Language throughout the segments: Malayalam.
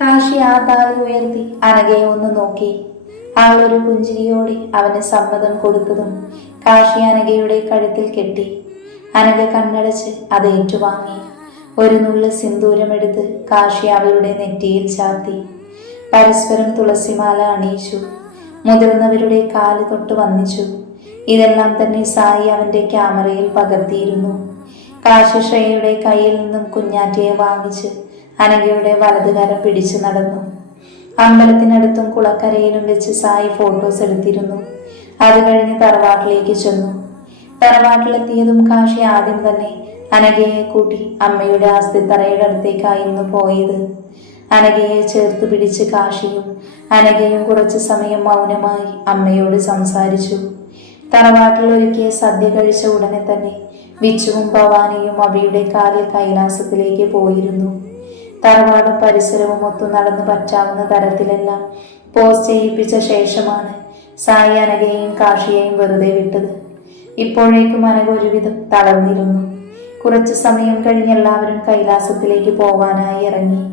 കാശി ആ താലി ഉയർത്തി അനഘയെ ഒന്ന് നോക്കി. അവൾ ഒരു പുഞ്ചിരിയോടെ അവന് സമ്മതം കൊടുത്തതും കാശി അനഘയുടെ കഴുത്തിൽ കെട്ടി. അനഘ കണ്ണടച്ച് അത് ഏറ്റുവാങ്ങി. ഒരു നുള്ളു സിന്ദൂരമെടുത്ത് കാശി അവളുടെ നെറ്റിയിൽ ചാർത്തി. പരസ്പരം തുളസിമാല അണിയിച്ചു. മുതിർന്നവരുടെ കാൽ തൊട്ട് വന്നിച്ചു ഇതെല്ലാം തന്നെ സായി അവന്റെ ക്യാമറയിൽ പകർത്തിയിരുന്നു. കാശി ശ്രേയയുടെ കയ്യിൽ നിന്നും കുഞ്ഞാറ്റയെ വാങ്ങിച്ച് അനഘയുടെ വലതുകരം പിടിച്ചു നടന്നു. അമ്പലത്തിനടുത്തും കുളക്കരയിലും വെച്ച് സായി ഫോട്ടോസ് എടുത്തിരുന്നു. അത് കഴിഞ്ഞ് തറവാട്ടിലേക്ക് ചെന്നു. തറവാട്ടിലെത്തിയതും കാശി ആദ്യം തന്നെ അനഘയെ കൂട്ടി അമ്മയുടെ ആസ്തിത്തറയുടെ അടുത്തേക്കായിരുന്നു പോയത്. അനഘയെ ചേർത്ത് പിടിച്ച് കാശിയും അനഘയും കുറച്ച് സമയം മൗനമായി അമ്മയോട് സംസാരിച്ചു. തറവാട്ടിൽ ഒരുക്കിയ സദ്യ കഴിച്ച ഉടനെ തന്നെ വിച്ചുവും ഭവാനിയും അവയുടെ കാലിൽ കൈലാസത്തിലേക്ക് പോയിരുന്നു. തറവാടും പരിസരവും ഒത്തു നടന്നു പറ്റാവുന്ന തരത്തിലെല്ലാം പോസ്റ്റ് ചെയ്യിപ്പിച്ച ശേഷമാണ് സായി അനഘയെയും കാഷിയെയും വെറുതെ വിട്ടത്. ഇപ്പോഴേക്കും അനഘ ഒരുവിധം തളർന്നിരുന്നു. കുറച്ചു സമയം കഴിഞ്ഞ് എല്ലാവരും കൈലാസത്തിലേക്ക് പോകാനായി ഇറങ്ങി.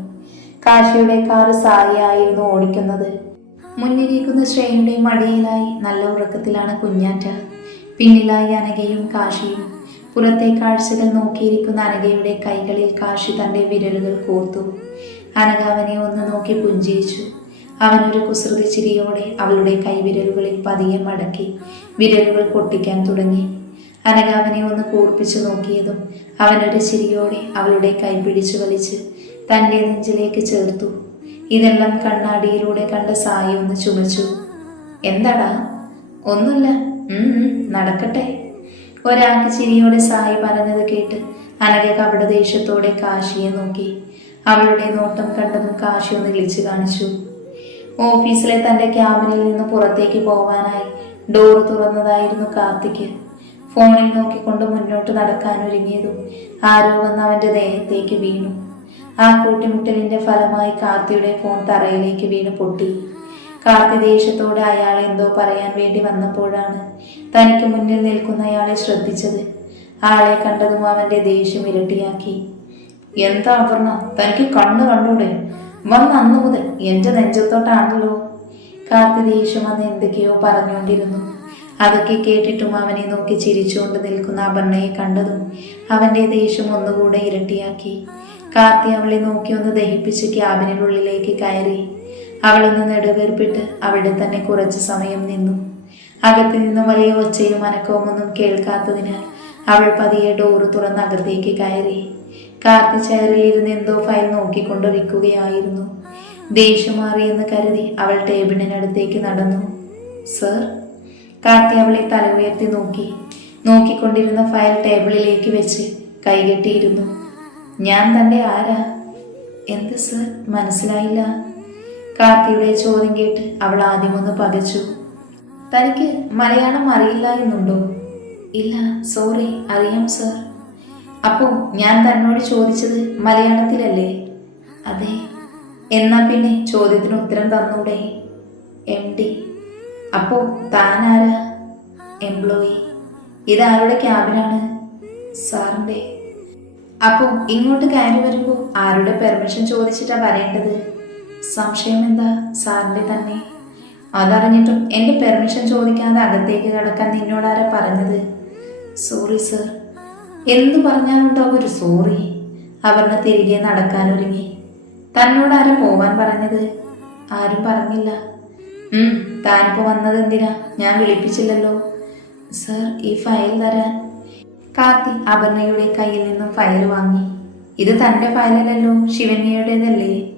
കാശിയുടെ കാറ് സായി ആയിരുന്നു ഓടിക്കുന്നത്. മുന്നിലിരിക്കുന്ന ശ്രേയയുടെ മടിയിലായി നല്ല ഉറക്കത്തിലാണ് കുഞ്ഞാറ്റ. പിന്നിലായി അനഘയും കാശിയും പുറത്തെ കാഴ്ചകൾ നോക്കിയിരിക്കുന്ന അനഘയുടെ കൈകളിൽ കാശി തന്റെ വിരലുകൾ കോർത്തു. അനഘ അവനെ ഒന്ന് നോക്കി പുഞ്ചിരിച്ചു. അവനൊരു കുസൃതി ചിരിയോടെ അവളുടെ കൈവിരലുകളിൽ പതിയെ മടക്കി വിരലുകൾ പൊട്ടിക്കാൻ തുടങ്ങി. അനഘ അവനെ ഒന്ന് കൂർപ്പിച്ചു നോക്കിയതും അവനൊരു ചിരിയോടെ അവളുടെ കൈ പിടിച്ചു വലിച്ച് തന്റെ നെഞ്ചിലേക്ക് ചേർത്തു. ഇതെല്ലാം കണ്ണാടിയിലൂടെ കണ്ട സായി ഒന്ന് ചുമച്ചു. എന്താടാ? ഒന്നുമില്ല. നടക്കട്ടെ. ഒരാൾക്ക് ചിരിയോടെ സായി പറഞ്ഞത് കേട്ട് അനഘ കപട ദേഷ്യത്തോടെ കാശിയെ നോക്കി. അവളുടെ നോട്ടം കണ്ടതും കാശി ഒന്ന് വിളിച്ചു കാണിച്ചു. ഓഫീസിലെ തന്റെ ക്യാബിനിൽ നിന്ന് പുറത്തേക്ക് പോവാനായി ഡോർ തുറന്നതായിരുന്നു കാർത്തിക്ക് ഫോണിൽ നോക്കിക്കൊണ്ട് മുന്നോട്ട് നടക്കാൻ ഒരുങ്ങിയതും ആരോ വന്ന് അവന്റെ ദേഹത്തേക്ക് വീണു. ആ കൂട്ടിമുട്ടലിന്റെ ഫലമായി കാർത്തിയുടെ ഫോൺ തറയിലേക്ക് വീണ് പൊട്ടി. കാർത്തി ദേഷ്യത്തോടെ അയാൾ എന്തോ പറയാൻ വേണ്ടി വന്നപ്പോഴാണ് തനിക്ക് മുന്നിൽ നിൽക്കുന്നയാളെ ശ്രദ്ധിച്ചത്. ആളെ കണ്ടതും അവന്റെ ദേഷ്യം ഇരട്ടിയാക്കി. എന്താ അപർണ? തനിക്ക് കണ്ണു കണ്ടൂടെ? വന്ന അന്നു മുതൽ എന്റെ നെഞ്ചത്തോട്ടാണല്ലോ. കാർത്തി ദേഷ്യം വന്ന് എന്തൊക്കെയോ പറഞ്ഞുകൊണ്ടിരുന്നു. അതൊക്കെ കേട്ടിട്ടും അവനെ നോക്കി ചിരിച്ചുകൊണ്ട് നിൽക്കുന്ന അപർണയെ കണ്ടതും അവന്റെ ദേഷ്യം ഒന്നുകൂടെ ഇരട്ടിയാക്കി. കാർത്തി അവളെ നോക്കി ഒന്ന് ദഹിപ്പിച്ച് ക്യാബിനുള്ളിലേക്ക് കയറി. അവളൊന്ന് നെടുവേർപ്പിട്ട് അവിടെ തന്നെ കുറച്ച് സമയം നിന്നു. അകത്ത് നിന്നും വലിയ ഒച്ചയും അനക്കവും ഒന്നും കേൾക്കാത്തതിനാൽ അവൾ പതിയെ ഡോറ് തുറന്ന് അകത്തേക്ക് കയറി. കാർത്തി ചെയറിൽ ഇരുന്ന് എന്തോ ഫയൽ നോക്കിക്കൊണ്ടിരിക്കുകയായിരുന്നു ദേഷ്യം മാറിയെന്ന് കരുതി അവൾ ടേബിളിനടുത്തേക്ക് നടന്നു. സർ? കാർത്തി അവളെ തല ഉയർത്തി നോക്കി. നോക്കിക്കൊണ്ടിരുന്ന ഫയൽ ടേബിളിലേക്ക് വെച്ച് കൈകെട്ടിയിരുന്നു. ഞാൻ തന്റെ ആരാ? എന്ത് സർ? മനസ്സിലായില്ല. കാർത്തിയുടെ ചോദ്യം കേട്ട് അവൾ ആദ്യമൊന്ന് പകച്ചു. തനിക്ക് മലയാളം അറിയില്ല എന്നുണ്ടോ? ഇല്ല സോറി അറിയാം സർ അപ്പോൾ ഞാൻ തന്നോട് ചോദിച്ചത് മലയാളത്തിലല്ലേ? അതെ. എന്നാ പിന്നെ ചോദ്യത്തിന് ഉത്തരം തന്നൂടെ? എം ഡി അപ്പോൾ താനാരാ? എംപ്ലോയി ഇതാരുടെ ക്യാബിനാണ്? സാറിന്റെ അപ്പോൾ ഇങ്ങോട്ട് കയറി വരുമ്പോൾ ആരുടെ പെർമിഷൻ ചോദിച്ചിട്ടാ വരേണ്ടത്? സംശയം എന്താ സാറിന്റെ തന്നെ? അതറിഞ്ഞിട്ടും എന്റെ പെർമിഷൻ ചോദിക്കാതെ അകത്തേക്ക് കിടക്കാൻ നിന്നോടാരാ പറഞ്ഞത്? സോറി സർ എന്ത് പറഞ്ഞാലുണ്ടാവും ഒരു സോറി അപർണ തിരികെ നടക്കാനൊരുങ്ങി തന്നോടാരാ പോവാൻ പറഞ്ഞത്? ആരും പറഞ്ഞില്ല. ഉം താനിപ്പോ വന്നത് എന്തിനാ? ഞാൻ വിളിപ്പിച്ചില്ലല്ലോ. സർ ഈ ഫയൽ തരാൻ. കാത്തി അപർണയുടെ കയ്യിൽ നിന്നും ഫയൽ വാങ്ങി. ഇത് തന്റെ ഫയലല്ലല്ലോ ശിവന്യയുടേതല്ലേ?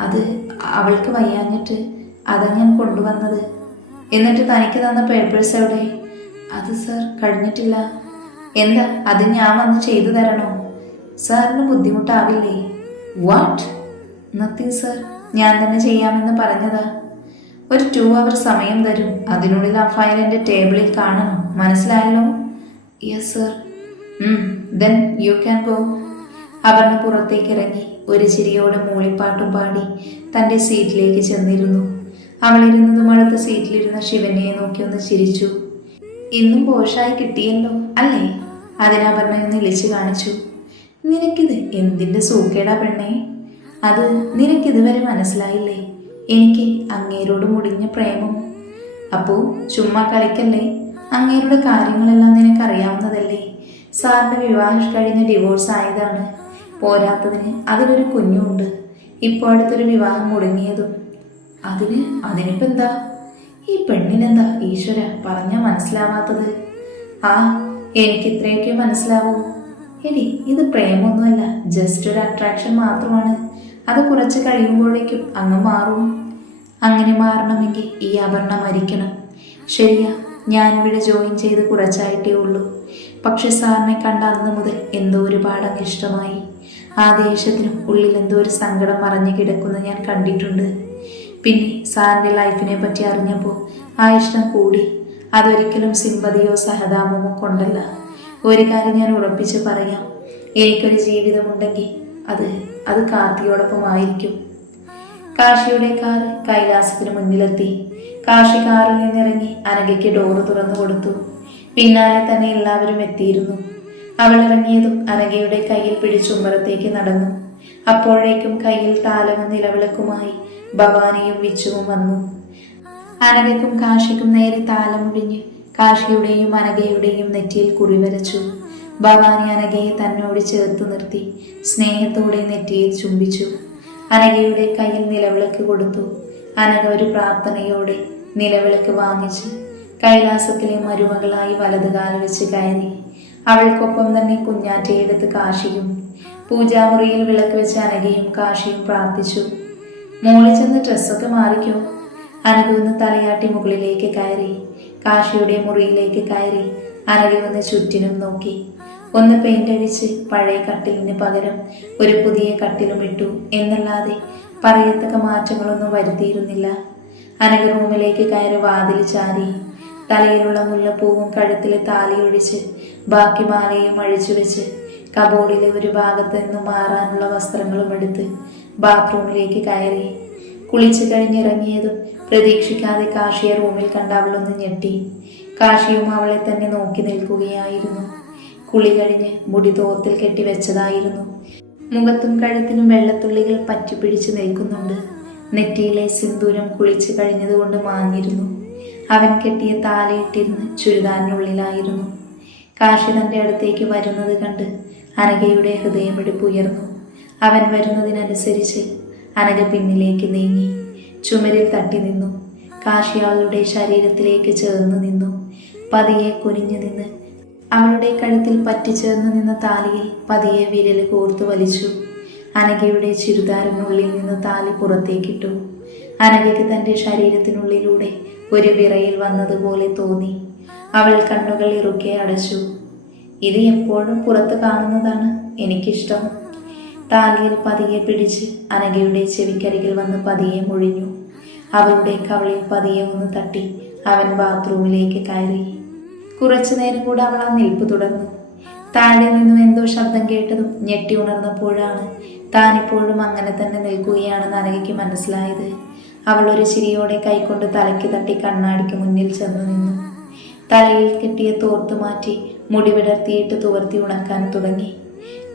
അത് അവൾക്ക് വയ്യാഞ്ഞിട്ട്. അതാ ഞാൻ കൊണ്ടുവന്നത്. എന്നിട്ട് തനിക്ക് തന്ന പേപ്പേഴ്സ് എവിടെ? അത് സർ കഴിഞ്ഞിട്ടില്ല. എന്താ അത് ഞാൻ വന്ന് ചെയ്തു തരണോ? സാറിന് ബുദ്ധിമുട്ടാവില്ലേ? വാട്ട് നത്തിങ് സർ ഞാൻ തന്നെ ചെയ്യാമെന്ന് പറഞ്ഞതാ. ഒരു ടു അവർ സമയം തരും. അതിനുള്ളിൽ ആ ഫയൽ എന്റെ ടേബിളിൽ കാണണം മനസ്സിലായല്ലോ? Yes sir then you can go Aparna പുറത്തേക്ക് ഇറങ്ങി. ഒരു ചിരിയോടെ മൂളിപ്പാട്ടും പാടി തന്റെ സീറ്റിലേക്ക് ചെന്നിരുന്നു. അവൾ ഇരുന്നതും അടുത്ത സീറ്റിലിരുന്ന ശിവനെ നോക്കി ഒന്ന് ചിരിച്ചു. ഇന്നും പോഷായി കിട്ടിയല്ലോ അല്ലേ? അതിനപർണ ഒന്ന് ഇളിച്ചു കാണിച്ചു. നിനക്കിത് എന്തിന്റെ സൂക്കേടാ പെണ്ണേ? അത് നിനക്കിതുവരെ മനസ്സിലായില്ലേ? എനിക്ക് അങ്ങേരോട് മുടിഞ്ഞ പ്രേമം. അപ്പോ ചുമ്മാ കളിക്കല്ലേ? അങ്ങേരുടെ കാര്യങ്ങളെല്ലാം നിനക്കറിയാവുന്നതല്ലേ? സാറിന്റെ വിവാഹം കഴിഞ്ഞ ഡിവോഴ്സ് ആയതാണ്. പോരാത്തതിന് അതിലൊരു കുഞ്ഞുണ്ട് ഇപ്പോഴത്തെ അടുത്തൊരു വിവാഹം മുടങ്ങിയതും അതിന് അതിനിപ്പോ എന്താ ഈ പെണ്ണിനെന്താ ഈശ്വര പറഞ്ഞ മനസ്സിലാവാത്തത്? ആ എനിക്ക് ഇത്രയൊക്കെ മനസ്സിലാവൂ. എടി ഇത് പ്രേമൊന്നുമല്ല ജസ്റ്റ് ഒരു അട്രാക്ഷൻ മാത്രമാണ്. അത് കുറച്ച് കഴിയുമ്പോഴേക്കും അങ്ങ് മാറും. അങ്ങനെ മാറണമെങ്കിൽ ഈ അപർണ മരിക്കണം ശരിയാ ഞാനിവിടെ ജോയിൻ ചെയ്ത് കുറച്ചായിട്ടേ ഉള്ളൂ. പക്ഷെ സാറിനെ കണ്ട അന്ന് മുതൽ എന്തോ ഒരുപാട് അങ്ങിഷ്ടമായി. ആ ദേഷ്യത്തിനും ഉള്ളിൽ എന്തോ ഒരു സങ്കടം മറഞ്ഞു കിടക്കുന്ന ഞാൻ കണ്ടിട്ടുണ്ട്. പിന്നെ സാറിന്റെ ലൈഫിനെ പറ്റി അറിഞ്ഞപ്പോൾ ആ ഇഷ്ടം കൂടി. അതൊരിക്കലും സിമ്പതിയോ സഹതാപമോ കൊണ്ടല്ല. ഒരു കാര്യം ഞാൻ ഉറപ്പിച്ച് പറയാം. എനിക്കൊരു ജീവിതമുണ്ടെങ്കിൽ അത് അത് കാർത്തിയോടൊപ്പമായിരിക്കും. കാശിയുടെ കാർ കൈലാസത്തിന് മുന്നിലെത്തി. കാശി കാറിൽ നിന്നിറങ്ങി അനഘയ്ക്ക് ഡോറ് തുറന്നു കൊടുത്തു. പിന്നാലെ തന്നെ എല്ലാവരും എത്തിയിരുന്നു. അവൾ ഇറങ്ങിയതും അനഘയുടെ കയ്യിൽ പിടിച്ചുമ്പറത്തേക്ക് നടന്നു. അപ്പോഴേക്കും കയ്യിൽ താലവും നിലവിളക്കുമായി ഭവാനിയും വിച്ചുവും വന്നു. അനകക്കും കാശിക്കും നേരെ താലമൊഴിഞ്ഞ് കാശിയുടെയും അനകയുടെയും നെറ്റിയിൽ കുറിവരച്ചു ഭവാനി അനകയെ തന്നോട് ചേർത്ത് നിർത്തി സ്നേഹത്തോടെ നെറ്റിയിൽ ചുംബിച്ചു. അനകയുടെ കയ്യിൽ നിലവിളക്ക് കൊടുത്തു. അനക ഒരു പ്രാർത്ഥനയോടെ നിലവിളക്ക് വാങ്ങിച്ച് കൈലാസത്തിലെ മരുമകളായി വലതുകാൽ വെച്ച് കയറി. അവൾക്കൊപ്പം തന്നെ കുഞ്ഞാറ്റയെടുത്ത് കാശിയും പൂജാമുറിയിൽ വിളക്ക് വെച്ച് അനകയും കാശിയും പ്രാർത്ഥിച്ചു. മോളിൽ ചെന്ന് ഡ്രസ്സൊക്കെ മാറിക്കോ. അനഘ ഒന്ന് തലയാട്ടി മുകളിലേക്ക് കയറി. കാശിയുടെ മുറിയിലേക്ക് കയറി അനഘ ഒന്ന് ചുറ്റിനും നോക്കി. ഒന്ന് പെയിന്റ് അടിച്ച് പഴയ കട്ടിലിന് പകരം ഒരു പുതിയ കട്ടിലും ഇട്ടു എന്നല്ലാതെ പറയത്തക്ക മാറ്റങ്ങളൊന്നും വരുത്തിയിരുന്നില്ല. അനക റൂമിലേക്ക് കയറി വാതിൽ ചാരി തലയിലുള്ള മുല്ലപ്പൂവും കഴുത്തിലെ താലിയൊഴിച്ച് ബാക്കി മാലയും അഴിച്ചു വെച്ച് കബോർഡിലെ ഒരു ഭാഗത്ത് നിന്ന് മാറാനുള്ള വസ്ത്രങ്ങളും എടുത്ത് ബാത്റൂമിലേക്ക് കയറി. കുളിച്ചു കഴിഞ്ഞിറങ്ങിയതും പ്രതീക്ഷിക്കാതെ കാശിയെ റൂമിൽ കണ്ട അവളൊന്ന് ഞെട്ടി. കാശിയും അവളെ തന്നെ നോക്കി നിൽക്കുകയായിരുന്നു. കുളി കഴിഞ്ഞ് മുടി തോർത്തിൽ കെട്ടിവെച്ചതായിരുന്നു. മുഖത്തും കഴുത്തിനും വെള്ളത്തുള്ളികൾ പറ്റിപ്പിടിച്ച് നിൽക്കുന്നുണ്ട്. നെറ്റിയിലെ സിന്ദൂരം കുളിച്ചു കഴിഞ്ഞതുകൊണ്ട് മാഞ്ഞിരുന്നു. അവൻ കെട്ടിയ താലയിട്ടിരുന്ന് ചുരിദാറിനുള്ളിലായിരുന്നു. കാശി തന്റെ അടുത്തേക്ക് വരുന്നത് കണ്ട് അനഘയുടെ ഹൃദയമിടിപ്പ് ഉയർന്നു. അവൻ വരുന്നതിനനുസരിച്ച് അനഘ പിന്നിലേക്ക് നീങ്ങി ചുമരിൽ തട്ടി നിന്നു. കാശി അവളുടെ ശരീരത്തിലേക്ക് ചേർന്ന് നിന്നു. പതിയെ കുനിഞ്ഞു നിന്ന് അവളുടെ കഴുത്തിൽ പറ്റിച്ചേർന്ന് നിന്ന താലിയിൽ പതിയെ വിരൽ കോർത്തു വലിച്ചു. അനഘയുടെ ചിരുതാരനുള്ളിൽ നിന്ന് താലി പുറത്തേക്കിട്ടു. അനഘയ്ക്ക് തന്റെ ശരീരത്തിനുള്ളിലൂടെ ഒരു വിറയിൽ വന്നതുപോലെ തോന്നി. അവൾ കണ്ണുകൾ ഇറുക്കെ അടച്ചു. ഇത് എപ്പോഴും പുറത്ത് കാണുന്നതാണ്. എനിക്കിഷ്ടം. താലിയിൽ പതിയെ പിടിച്ച് അനഘയുടെ ചെവിക്കരികിൽ വന്ന് പതിയെ മുഴിഞ്ഞു. അവളുടെ കവളിൽ പതിയെ ഒന്ന് തട്ടി അവൻ ബാത്റൂമിലേക്ക് കയറി. കുറച്ചു നേരം കൂടെ അവൾ ആ നിൽപ്പ് തുടർന്നു. താഴെ നിന്നും എന്തോ ശബ്ദം കേട്ടതും ഞെട്ടി ഉണർന്നപ്പോഴാണ് താനിപ്പോഴും അങ്ങനെ തന്നെ നിൽക്കുകയാണെന്ന് അനഘയ്ക്ക് മനസ്സിലായത്. അവൾ ഒരു ചിരിയോടെ കൈകൊണ്ട് തലയ്ക്ക് തട്ടി കണ്ണാടിക്ക് മുന്നിൽ ചെന്നു നിന്നു. തലയിൽ കെട്ടിയ തോർത്ത് മാറ്റി മുടി വിടർത്തിയിട്ട് തുവർത്തി ഉണക്കാൻ തുടങ്ങി.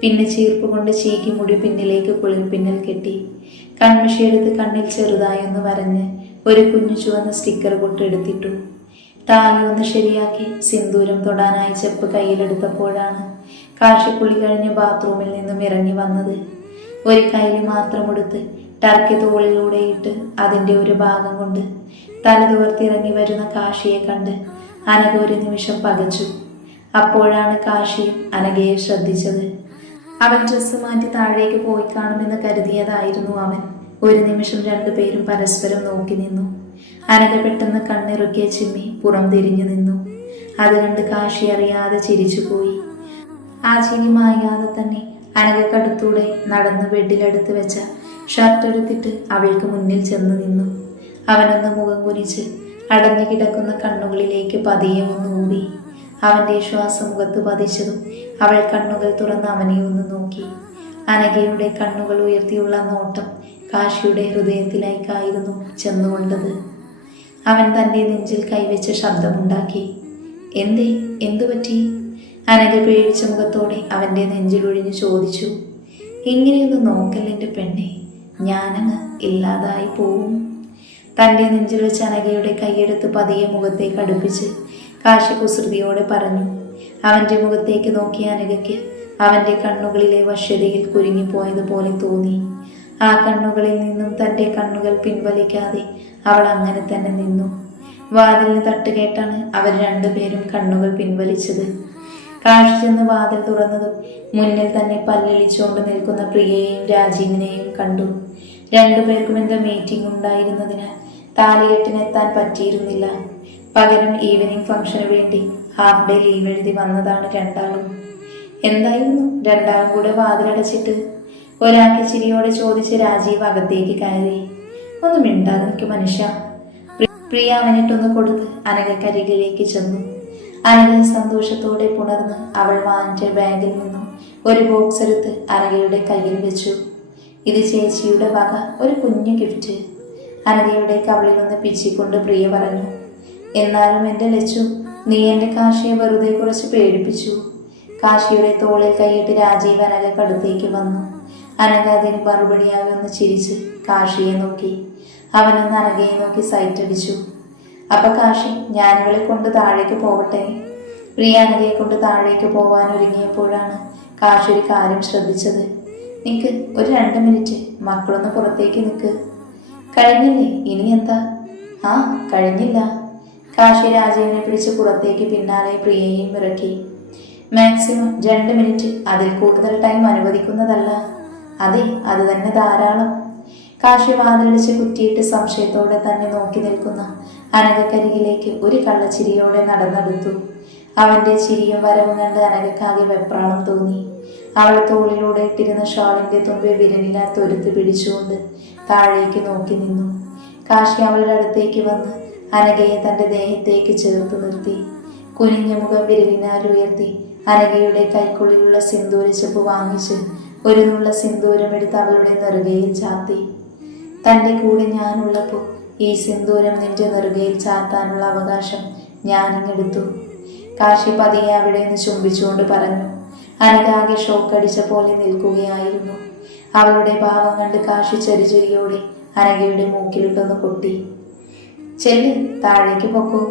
പിന്നെ ചീർപ്പ് കൊണ്ട് ചീക്കി മുടി പിന്നിലേക്ക് കുളിർപ്പിന്നൽ കെട്ടി. കൺമഷിയെടുത്ത് കണ്ണിൽ ചെറുതായൊന്ന് വരഞ്ഞ് ഒരു കുഞ്ഞു ചുവന്ന സ്റ്റിക്കർ പൊട്ടെടുത്തിട്ടു താലി ഒന്ന് ശരിയാക്കി സിന്ദൂരം തൊടാനായി ചെപ്പ് കയ്യിലെടുത്തപ്പോഴാണ് കാശിക്കുളി കഴിഞ്ഞ് ബാത്റൂമിൽ നിന്നും ഇറങ്ങി വന്നത്. ഒരു കൈലി മാത്രം എടുത്ത് ടർക്കി തോളിലൂടെ ഇട്ട് അതിന്റെ ഒരു ഭാഗം കൊണ്ട് തല തുവർത്തിറങ്ങി വരുന്ന കാശിയെ കണ്ട് അനഘ ഒരു നിമിഷം പകച്ചു. അപ്പോഴാണ് കാശിയും അനഘയെ ശ്രദ്ധിച്ചത്. അവൻ ഡ്രസ്സ് മാറ്റി താഴേക്ക് പോയി കാണുമെന്ന് കരുതിയതായിരുന്നു അവൻ. ഒരു നിമിഷം രണ്ടുപേരും പരസ്പരം നോക്കി നിന്നു. അനഘ പെട്ടെന്ന് കണ്ണിറുക്കിയ ചിമ്മി പുറം തിരിഞ്ഞു നിന്നു. അത് കണ്ട് കാശി അറിയാതെ ചിരിച്ചുപോയി ആ ചിരി മായാതെ തന്നെ അനഘക്കടുത്തൂടെ നടന്ന് ബെഡിലെടുത്ത് വെച്ച ഷർട്ട് എടുത്തിട്ട് അവൾക്ക് മുന്നിൽ ചെന്ന് നിന്നു. അവനൊന്ന് മുഖം കുനിച്ച് അടഞ്ഞു കിടക്കുന്ന കണ്ണുകളിലേക്ക് പതിയെ ഒന്ന് അവന്റെ ശ്വാസം മുഖത്ത് പതിച്ചതും അവൾ കണ്ണുകൾ തുറന്ന് അവനെ ഒന്ന് നോക്കി. അനഘയുടെ കണ്ണുകൾ ഉയർത്തിയുള്ള നോട്ടം കാശിയുടെ ഹൃദയത്തിലേക്കായിരുന്നു ചെന്നുകൊണ്ടത്. അവൻ തന്റെ നെഞ്ചിൽ കൈവച്ച് ശബ്ദമുണ്ടാക്കി. എന്തേ? എന്തു പറ്റി അനഘ പേടിച്ച മുഖത്തോടെ അവന്റെ നെഞ്ചിലൊഴിഞ്ഞു ചോദിച്ചു. ഇങ്ങനെയൊന്ന് നോക്കല്ലെന്റെ പെണ്ണെ? ഞാനങ്ങ് ഇല്ലാതായി പോവും. തന്റെ നെഞ്ചിൽ വെച്ച് അനഘയുടെ കൈയെടുത്ത് പതിയെ മുഖത്തേക്ക് അടുപ്പിച്ച് കാശി കുസൃതിയോടെ പറഞ്ഞു അവന്റെ മുഖത്തേക്ക് നോക്കിയ അനഘയ്ക്ക് അവന്റെ കണ്ണുകളിലെ വശ്യതയിൽ കുരുങ്ങിപ്പോയതുപോലെ തോന്നി. ആ കണ്ണുകളിൽ നിന്നും തന്റെ കണ്ണുകൾ പിൻവലിക്കാതെ അവൾ അങ്ങനെ തന്നെ നിന്നു. വാതിലിന് തട്ടുകേട്ടാണ് അവർ രണ്ടുപേരും കണ്ണുകൾ പിൻവലിച്ചത്. കാഴ്ച ചെന്ന് വാതിൽ തുറന്നതും മുന്നിൽ തന്നെ പല്ലിളിച്ചുകൊണ്ട് നിൽക്കുന്ന പ്രിയയെയും രാജീവിനെയും കണ്ടു. രണ്ടുപേർക്കും എന്തോ മീറ്റിംഗ് ഉണ്ടായിരുന്നതിനാൽ താലികെട്ടിനെത്താൻ പറ്റിയിരുന്നില്ല. പകരം ഈവനിങ് ഫംഗ്ഷന് വേണ്ടി ഹാഫ് ഡേ ലീവ് എഴുതി വന്നതാണ് രണ്ടാളും. എന്തായിരുന്നു? രണ്ടാളും കൂടെ വാതിലടച്ചിട്ട് ഒരാൾക്ക് ചിരിയോടെ ചോദിച്ച് രാജീവ് അകത്തേക്ക് കയറി. ഒന്ന് മിണ്ടാതെ നിൽക്കും മനുഷ്യ. പ്രി- പ്രിയ അവനിട്ടൊന്ന് കൊടുത്ത് അനഘക്കരികിലേക്ക് ചെന്നു. അനഘ സന്തോഷത്തോടെ പുണർന്ന് അവൾ വാങ്ങിച്ച ബാഗിൽ നിന്നും ഒരു ബോക്സ് എടുത്ത് അനഘയുടെ കയ്യിൽ വെച്ചു. ഇത് ചേച്ചിയുടെ വക ഒരു കുഞ്ഞു ഗിഫ്റ്റ് അനഘയുടെ കവളിൽ ഒന്ന് പിച്ചിക്കൊണ്ട് പ്രിയ പറഞ്ഞു എന്നാലും എന്റെ ലച്ചു നീ എന്റെ കാശിയെ വെറുതെ കുറച്ച് പേടിപ്പിച്ചു. കാശിയുടെ തോളിൽ കൈയിട്ട് രാജീവ് അനഘക്കടുത്തേക്ക് വന്നു. അനഘ അതിന് മറുപടിയായി ഒന്ന് ചിരിച്ച് കാശിയെ നോക്കി. അവനൊന്ന് അനഘയെ നോക്കി സൈറ്റ് അടിച്ചു അപ്പൊ കാശി ഞാനിവളെ കൊണ്ട് താഴേക്ക് പോകട്ടെ പ്രിയ അനഘയെ കൊണ്ട് താഴേക്ക് പോകാൻ ഒരുങ്ങിയപ്പോഴാണ് കാശി ഒരു കാര്യം ശ്രദ്ധിച്ചത്. നിക്ക് ഒരു രണ്ട് മിനിറ്റ്. മക്കളൊന്ന് പുറത്തേക്ക് നിൽക്ക് കഴിഞ്ഞില്ലേ? ഇനി എന്താ? ആ കഴിഞ്ഞില്ല. കാശി രാജീവിനെ പിടിച്ച് പുറത്തേക്ക് പിന്നാലെ പ്രിയയെയും ഇറക്കി മാക്സിമം രണ്ട് മിനിറ്റ് അതിൽ കൂടുതൽ ടൈം അനുവദിക്കുന്നതല്ല. അതെ അത് തന്നെ ധാരാളം. കാശി വാതിലടിച്ച് കുറ്റിയിട്ട് സംശയത്തോടെ തന്നെ നോക്കി നിൽക്കുന്ന അനകക്കരികിലേക്ക് ഒരു കള്ളച്ചിരിയോടെ നടന്നെടുത്തു. അവന്റെ ചിരിയും വരവും കണ്ട് അനകക്കാകെ വെപ്രാളം തോന്നി. അവൾ തോളിലൂടെ ഇട്ടിരുന്ന ഷാളിന്റെ തുമ്പിൽ വിരലിനാൽ തൊരുത്ത് പിടിച്ചുകൊണ്ട് താഴേക്ക് നോക്കി നിന്നു. കാശി അവളുടെ അടുത്തേക്ക് വന്ന് അനഘയെ തന്റെ ദേഹത്തേക്ക് ചേർത്ത് നിർത്തി. കുനിഞ്ഞ മുഖം വിരലിനാൽ ഉയർത്തി. അനഘയുടെ കൈക്കുള്ളിലുള്ള സിന്ദൂരച്ചെപ്പ് വാങ്ങിച്ച് ഒരു നുള്ള സിന്ദൂരം എടുത്ത് അവളുടെ നെറുകയിൽ ചാത്തി തന്റെ കൂടെ ഞാനുള്ളപ്പോൾ ഈ സിന്ദൂരം നിന്റെ നെറുകയിൽ ചാത്താനുള്ള അവകാശം ഞാനിങ്ങെടുത്തു കാശി പതിയെ അവിടെ നിന്ന് ചുംബിച്ചുകൊണ്ട് പറഞ്ഞു. അനഘാകെ ഷോക്കടിച്ച പോലെ നിൽക്കുകയായിരുന്നു. അവളുടെ ഭാവം കണ്ട് കാശി ചെറിചെറിയോടെ അനഘയുടെ മൂക്കിലിട്ടൊന്ന് കൊട്ടി. ചെല്ല് താഴേക്ക് പൊക്കൂ.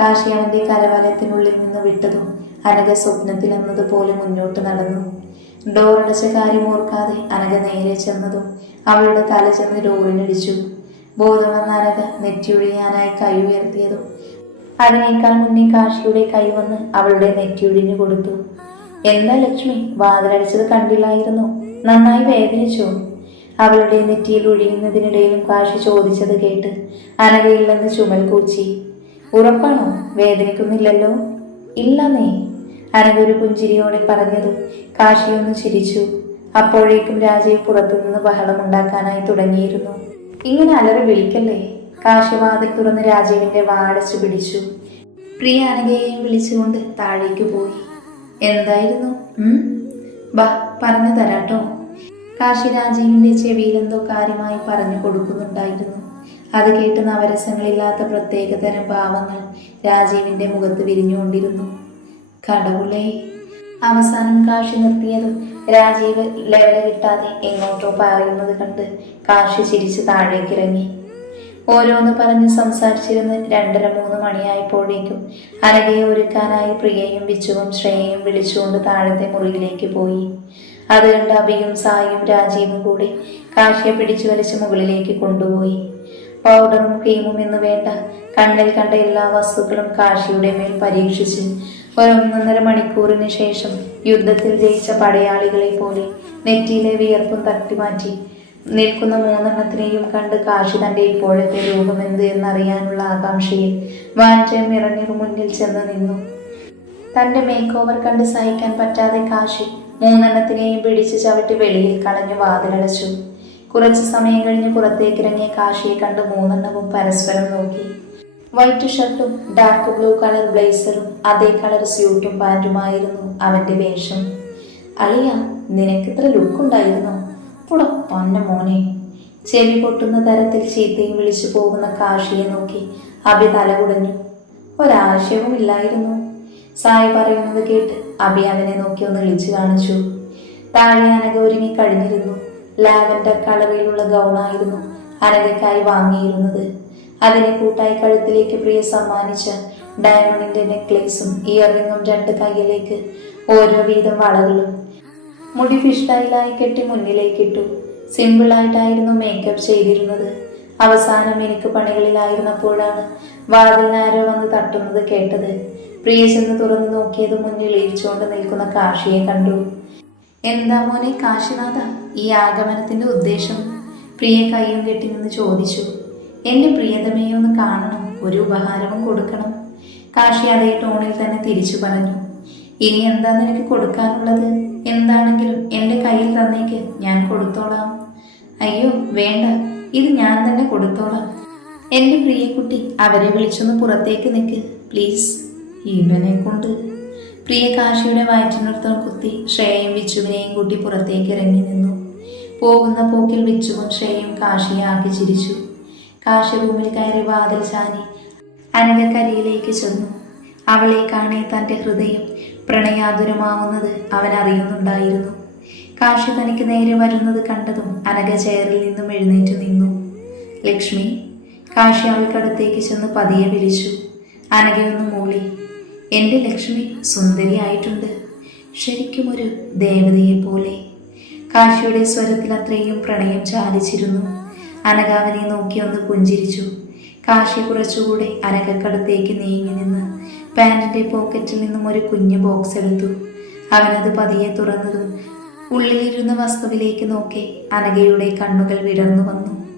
കാശി അവന്റെ കരവലയത്തിനുള്ളിൽ നിന്ന് വിട്ടതും അനഘ സ്വപ്നത്തിൽ എന്നതുപോലെ മുന്നോട്ട് നടന്നു. ഡോറടച്ച കാര്യം ഓർക്കാതെ അനഘ നേരെ ചെന്നതും അവളുടെ തല ചെന്ന് ഡോറിനടിച്ചു. ബോധം വന്ന അനഘ നെറ്റിയൊഴിയാനായി കൈ ഉയർത്തിയതും അതിനേക്കാൾ മുന്നേ കാശിയുടെ കൈ വന്ന് അവളുടെ നെറ്റിയൊഴിഞ്ഞു കൊടുത്തു. എന്താ ലക്ഷ്മി? വാതിലടിച്ചത് കണ്ടില്ലായിരുന്നു. നന്നായി വേദനിച്ചോ? അവളുടെ നെറ്റിയിൽ ഒഴിയുന്നതിനിടയിലും കാശി ചോദിച്ചത് കേട്ട് അനകയില്ലെന്ന് ചുമൽ കൂച്ചി. ഉറപ്പാണോ? വേദനിക്കുന്നില്ലല്ലോ? ഇല്ലെന്നേ. അനക ഒരു പുഞ്ചിരിയോടെ പറഞ്ഞതും കാശിയൊന്ന് ചിരിച്ചു. അപ്പോഴേക്കും രാജയെ പുറത്തുനിന്ന് ബഹളമുണ്ടാക്കാനായി തുടങ്ങിയിരുന്നു. ഇങ്ങനെ അലറി വിളിക്കല്ലേ? കാശിവാതിൽ തുറന്ന് രാജീവിന്റെ വാടച്ചു പിടിച്ചു. പ്രിയ അനഘയെയും വിളിച്ചുകൊണ്ട് താഴേക്ക് പോയി. എന്തായിരുന്നു? ബാ പറഞ്ഞു തരാട്ടോ കാശി രാജീവിന്റെ ചെവിയിൽ എന്തോ കാര്യമായി പറഞ്ഞു കൊടുക്കുന്നുണ്ടായിരുന്നു. അത് കേട്ട് നവരസങ്ങളില്ലാത്ത പ്രത്യേകതരം ഭാവങ്ങൾ രാജീവിന്റെ മുഖത്ത് വിരിഞ്ഞുകൊണ്ടിരുന്നു. കടവുളേ അവസാനം കാശി നിർത്തിയതും രാജീവ് ലെവല കിട്ടാതെ എങ്ങോട്ടോ പറയുന്നത് കണ്ട് കാശി ചിരിച്ച് താഴേക്കിറങ്ങി. ഓരോന്ന് പറഞ്ഞ് സംസാരിച്ചിരുന്ന് രണ്ടര മൂന്ന് മണിയായപ്പോഴേക്കും അനഘയെ ഒരുക്കാനായി പ്രിയയും വിച്ചുവും ശ്രേയയും വിളിച്ചുകൊണ്ട് താഴത്തെ മുറിയിലേക്ക് പോയി. അത് കണ്ട് അഭിയും സായും രാജീവും കൂടി കാശിയെ പിടിച്ചു വലിച്ച് മുകളിലേക്ക് കൊണ്ടുപോയി. പൗഡറും ക്രീമും എന്ന് വേണ്ട. കണ്ണിൽ കണ്ട എല്ലാ വസ്തുക്കളും കാശിയുടെ മേൽ പരീക്ഷിച്ച് ഒരൊന്നൊന്നര മണിക്കൂറിന് ശേഷം യുദ്ധത്തിൽ ജയിച്ച പടയാളികളെ പോലെ നെറ്റിയിലെ വിയർപ്പും തട്ടിമാറ്റി നിൽക്കുന്ന മൂന്നെണ്ണത്തിനെയും കണ്ട് കാശി തന്റെ ഇപ്പോഴത്തെ രൂപം എന്ത് എന്നറിയാനുള്ള ആകാംക്ഷയിൽ വാന്റം ഇറങ്ങി മുന്നിൽ ചെന്ന് നിന്നു. തന്റെ മേക്ക് ഓവർ കണ്ട് സഹിക്കാൻ പറ്റാതെ കാശി മൂന്നെണ്ണത്തിനെയും പിടിച്ച് ചവിട്ടി വെളിയിൽ കളഞ്ഞു വാതിലടച്ചു. കുറച്ചു സമയം കഴിഞ്ഞ് പുറത്തേക്കിറങ്ങിയ കാശിയെ കണ്ട് മൂന്നെണ്ണവും പരസ്പരം നോക്കി. വൈറ്റ് ഷർട്ടും ഡാർക്ക് ബ്ലൂ കളർ ബ്ലേസറും അതേ കളർ സ്യൂട്ടും പാന്റുമായിരുന്നു അവന്റെ വേഷം. അളിയ നിനക്കിത്ര ലുക്കുണ്ടായിരുന്നോ? പുട പന്ന മോനെ. ചെവി പൊട്ടുന്ന തരത്തിൽ ചീത്തയും വിളിച്ചു പോകുന്ന കാശിയെ നോക്കി അഭി തല കുടഞ്ഞു. ഒരാശയവും ഇല്ലായിരുന്നു സായി പറയുന്നത് കേട്ട് അഭി അവനെ നോക്കി ഒന്ന് വിളിച്ചു കാണിച്ചു. താഴെ അനക ഒരുങ്ങി കഴിഞ്ഞിരുന്നു. ലാവൻഡർ കളറിലുള്ള ഗൗണായിരുന്നു അനകയ്ക്കായി വാങ്ങിയിരുന്നത്. അതിനെ കൂട്ടായി കഴുത്തിലേക്ക് പ്രിയ സമ്മാനിച്ച ഡയമണ്ടിന്റെ നെക്ലേസും ഇയറിങ്ങും രണ്ട് കൈയിലേക്ക് ഓരോ വീതം വളകളും മുടി ഫിഷ്ടായിലായി കെട്ടി മുന്നിലേക്കിട്ടു. സിമ്പിളായിട്ടായിരുന്നു മേക്കപ്പ് ചെയ്തിരുന്നത്. അവസാനം എനിക്ക് പണികളിലായിരുന്നപ്പോഴാണ് വാതിൽ ആരോ വന്ന് തട്ടുന്നത് കേട്ടത്. പ്രിയ ചെന്ന് തുറന്നു നോക്കിയത് മുന്നിൽ ഇഴിച്ചുകൊണ്ട് നിൽക്കുന്ന കാശിയെ കണ്ടു. എന്താ മോനെ കാശിനാഥ? ഈ ആഗമനത്തിന്റെ ഉദ്ദേശം? പ്രിയ കയ്യും കെട്ടി നിന്ന് ചോദിച്ചു. എന്റെ പ്രിയതമയെ ഒന്ന് കാണണം ഒരു ഉപഹാരവും കൊടുക്കണം. കാശി അതേ ടോണിൽ തന്നെ തിരിച്ചു പറഞ്ഞു. ഇനി എന്താ നിനക്ക് കൊടുക്കാനുള്ളത്? എന്താണെങ്കിലും എന്റെ കയ്യിൽ തന്നേക്ക് ഞാൻ കൊടുത്തോളാം. അയ്യോ വേണ്ട. ഇത് ഞാൻ തന്നെ കൊടുത്തോളാം. എന്റെ പ്രിയക്കുട്ടി അവരെ വിളിച്ചൊന്ന് പുറത്തേക്ക് നിൽക്ക് പ്ലീസ്. ഇവനെ കൊണ്ട് പ്രിയ കാശിയുടെ വയറ്റിനർത്ഥം കുത്തി ശ്രേയയും വിച്ചുവിനെയും കൂട്ടി പുറത്തേക്ക് ഇറങ്ങി നിന്നു. പോകുന്ന പോക്കിൽ വിച്ചുവും ശ്രേയയും കാശിയെ ആക്കി ചിരിച്ചു. കാശി റൂമിൽ കയറി വാതിൽ ചാനി അനകക്കരയിലേക്ക് ചെന്നു. അവളെ കാണേ തന്റെ ഹൃദയം പ്രണയാതുരമാവുന്നത് അവൻ അറിയുന്നുണ്ടായിരുന്നു. കാശി തനിക്ക് നേരെ വരുന്നത് കണ്ടതും അനഘ ചെയറിൽ നിന്നും എഴുന്നേറ്റ് നിന്നു. ലക്ഷ്മി കാശി അവൾക്കടുത്തേക്ക് ചെന്ന് പതിയെ വിളിച്ചു. അനഘയൊന്ന് മൂളി. എന്റെ ലക്ഷ്മി സുന്ദരിയായിട്ടുണ്ട്. ശരിക്കും ഒരു ദേവതയെ പോലെ. കാശിയുടെ സ്വരത്തിൽ അത്രയും പ്രണയം ചാലിച്ചിരുന്നു. അനകാവനെ നോക്കി ഒന്ന് പുഞ്ചിരിച്ചു. കാശി കുറച്ചുകൂടെ അനഘക്കടുത്തേക്ക് നീങ്ങി നിന്ന് പാന്റിന്റെ പോക്കറ്റിൽ നിന്നും ഒരു കുഞ്ഞു ബോക്സ് എടുത്തു. അവനത് പതിയെ തുറന്നതും ഉള്ളിലിരുന്ന വസ്തുവിലേക്ക് നോക്കി അനഘയുടെ കണ്ണുകൾ വിടർന്നു വന്നു.